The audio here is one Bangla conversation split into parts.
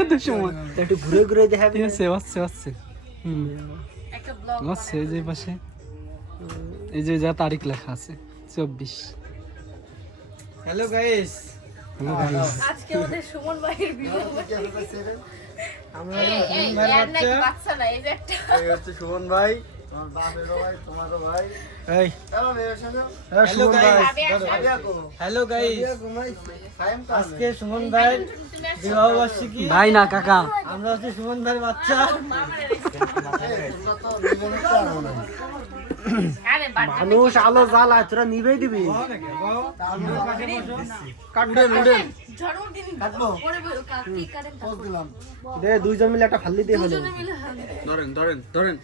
এত সময় একটু ঘুরে ঘুরে দেখাবি। আছে একটা ব্লগ আছে এই যে পাশে এই যে যা তারিখ লেখা আছে 24। হ্যালো গাইস, আজকে আমাদের সুমন ভাইয়ের বিবাহ আমরা এই বাচ্চা না এই যে একটা এই হচ্ছে সুমন ভাই, আমার বাপেরও ভাই, তোমারও ভাই। এই চলো মেয়ের সাথে হ্যালো গাইস, হ্যালো গাইস, আজকে সুমন ভাই বিবাহ বার্ষিকী। ভাই না কাকা, আমরা হচ্ছে সুমন ভাইয়ের বাচ্চা। আরে বাচ্চা মানুষ আলো জ্বালা, তোরা নিবেই দিবি। জন্মদিন পরে কাকি কাটেন দে দুইজন মিলে একটা ফাল্লি দিয়ে ফেলো। দুজনে মিলে ধরেন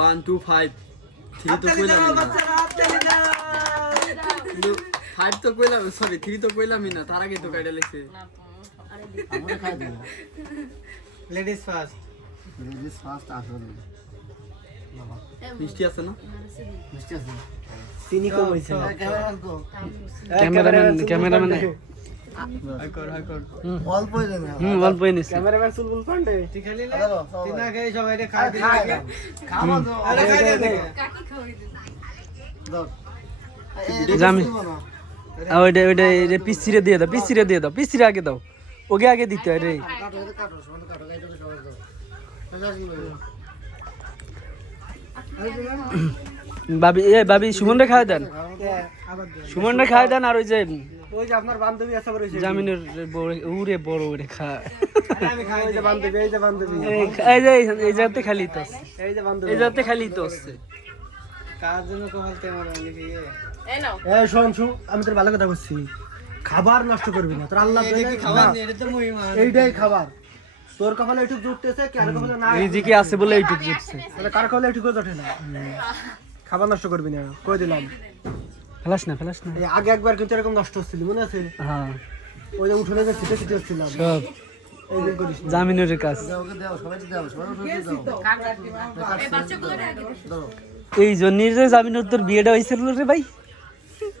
1 2 5 3 তো কইলাম না, কিন্তু 5 তো কইলাম, সরি 3 তো কইলামই না, তার আগে তো কাইডা লেছে। আমরা খাই দেব, লেডিস ফার্স্ট। রিলিজ ফার্স্ট আসলে মিষ্টি আছে না? মিষ্টি আছে। চিনি কম হইছে না। ক্যামেরাম্যান হাই কর অল্পই দেন। অল্পই নিছে। ক্যামেরাম্যান সুলবুল পান্ডে ঠিক খালি না। তিনা খাই সবাই এটা খাই দিই। খাওয়া দাও। আরে খাই দে। কাকি খাওয়াই দিন দাও। জামি ওইটা পিসিরে দিয়ে দাও, পিসিরে আগে দাও, ওকে আগে দিতে হয় রে। কাটো সমান কাটো, এইটুকু সবাই দাও। ভাবি সুমন রে খাওয়া দেন, সুমন রে খাওয়া দেন। আর ওই যে ওই যে আপনার বান্ধবী আছে বড় হইছে। জামিনের উরে বড় ওরে খা। আমি খাই ওই যে বান্ধবী, এই যে বান্ধবী। এই জাতে খালি তো এই যে বান্ধবী। এই জাতে খালি তো আছে। কার জন্য কমালতে আমার অনেক ইয়ে। এই নাও এই শোন আমি তোর ভালো কথা বলছি, খাবার নষ্ট করবি না। তোর আল্লাহ এটা কি খাবার নেই, এটা তো মহিমা। এইটাই খাবার। তোর কপালে একটু জুটতেছে, কার কপালে না। রিজিকে আছে বলে এইটুক জুটছে। তাহলে কার কপালে একটু জোটে না। খাবার নষ্ট করবি না, কই দিলাম। ফেলাস না এই আগে একবার কিন্তু এরকম নষ্ট হচ্ছিল, মনে আছে? হ্যাঁ ওই যে উঠোনে যে ছিটে হচ্ছিলাম। সব এই যে করিস না। জামিনের কাজ। ওকে দাও, সবাইকে দাও, সবাইকে দাও। এই বাচ্চাগুলো আগে দাও। এই জন্যই যে জামিনের তোর বিয়েটা হয়েছিল রে ভাই।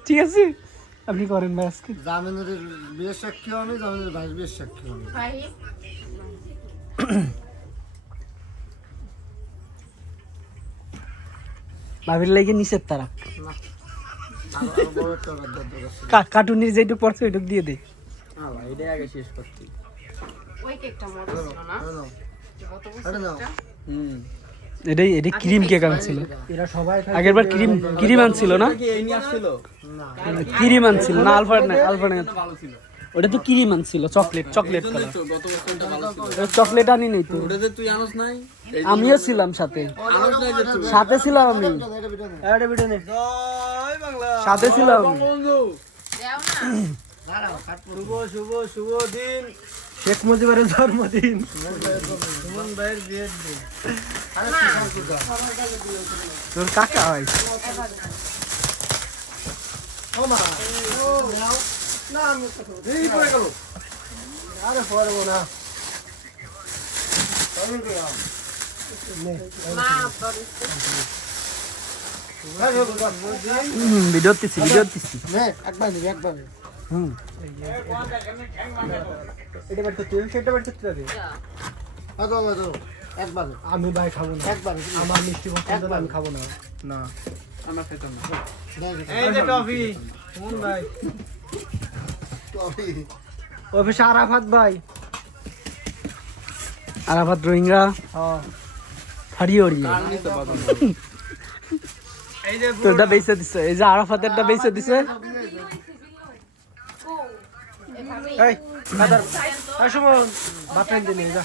ঠিক আছে আপনি করেন ভাই আজকে। জামিনের বিয়ের সাক্ষী আমি, জামিনের ভাইয়ের বিয়ের সাক্ষী আমি। ভাই ভাবির লাগে নিষেধ তারা। আরো বড় একটা দরকার আছে। কার্টুনের যেটুক পড়ছে ওইটুক দিয়ে দে। হ্যাঁ ভাই, এটাই আগে শেষ করছি। ওই কেকটা মজা ছিল না আরে নাও। এটাই ক্রিম কেক আনছিল। এরা সবাই আগের বার ক্রিম আনছিল না? কি এই নিয়ে আসছিল? ক্রিম আনছিল না, আলফা না ভালো ছিল। ওটা তো ক্রিম আনছিল, চকলেট কালার। তো গত বছরটা ভালো ছিল। চকলেট আনি নাই তো। ওটা যে তুই আনস নাই? আমিও ছিলাম সাথে, আনস নাই যে তুই? সাথে ছিলাম আমি, এটা ভিডিও নে। জয় বাংলা। সাথে ছিলাম। বন্ধু। দেও না শুভ দিন, শেখ মুজিবের জন্মদিন, সুমন ভাইয়ের বিয়ের দিন। তোর কাকা হয়। ও মা, না আমি এই পড়ে গেল। আরে পড়বো না। মা ভিডিও দিচ্ছি। নে, একবার নিবি, একবার নিবি। এটা বের করতে হবে, সেটা বের করতে হবে। দাও, একবার। আমি ভাই খাবো না, একবার। আমার মিষ্টি পছন্দ না, আমি খাবো না। না আমরা খেতাম না। এই যে টফি, সুমন ভাই। টফি। অফিসে আরাফাত ভাই। আরাফাত রোহিঙ্গা হ্যাঁ, ফাড়িওড়ি। কার নিতে পারতাম না। এই যে তোরটা বেঁচে দিছে, এই যে আরাফাতেরটা বেঁচে দিছে। এই কাদার, এই সুমন বাটাই দে নে, যা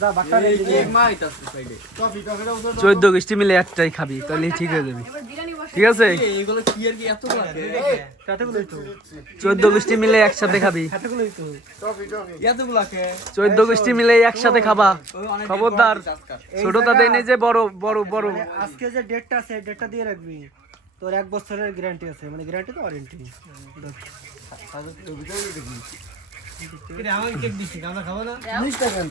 যা বাটাই দে নে। এক মাইট আছে সাইডে। টফিটা উঠে 14 গোষ্ঠী মিলে একটাই খাবি, তাহলে ঠিক হয়ে যাবে। ঠিক আছে এইগুলো কি আর কি এত লাগে? কাটাগুলোই তো, 14 গোষ্ঠী মিলে একসাথে খাবি। কাটাগুলোই তো। টফি। এতগুলা কে 14 গোষ্ঠী মিলে একসাথে খাবা। খবরদার ছোটটা দেয় নেই যে বড়। আজকে যে ডেটটা আছে, ডেটটা দিয়ে রাখবি। তোর 1 বছরের গ্যারান্টি আছে, মানে গ্যারান্টি তো ওয়ারেন্টি। আমার কেক দিচ্ছি আমরা খাবো না? দেও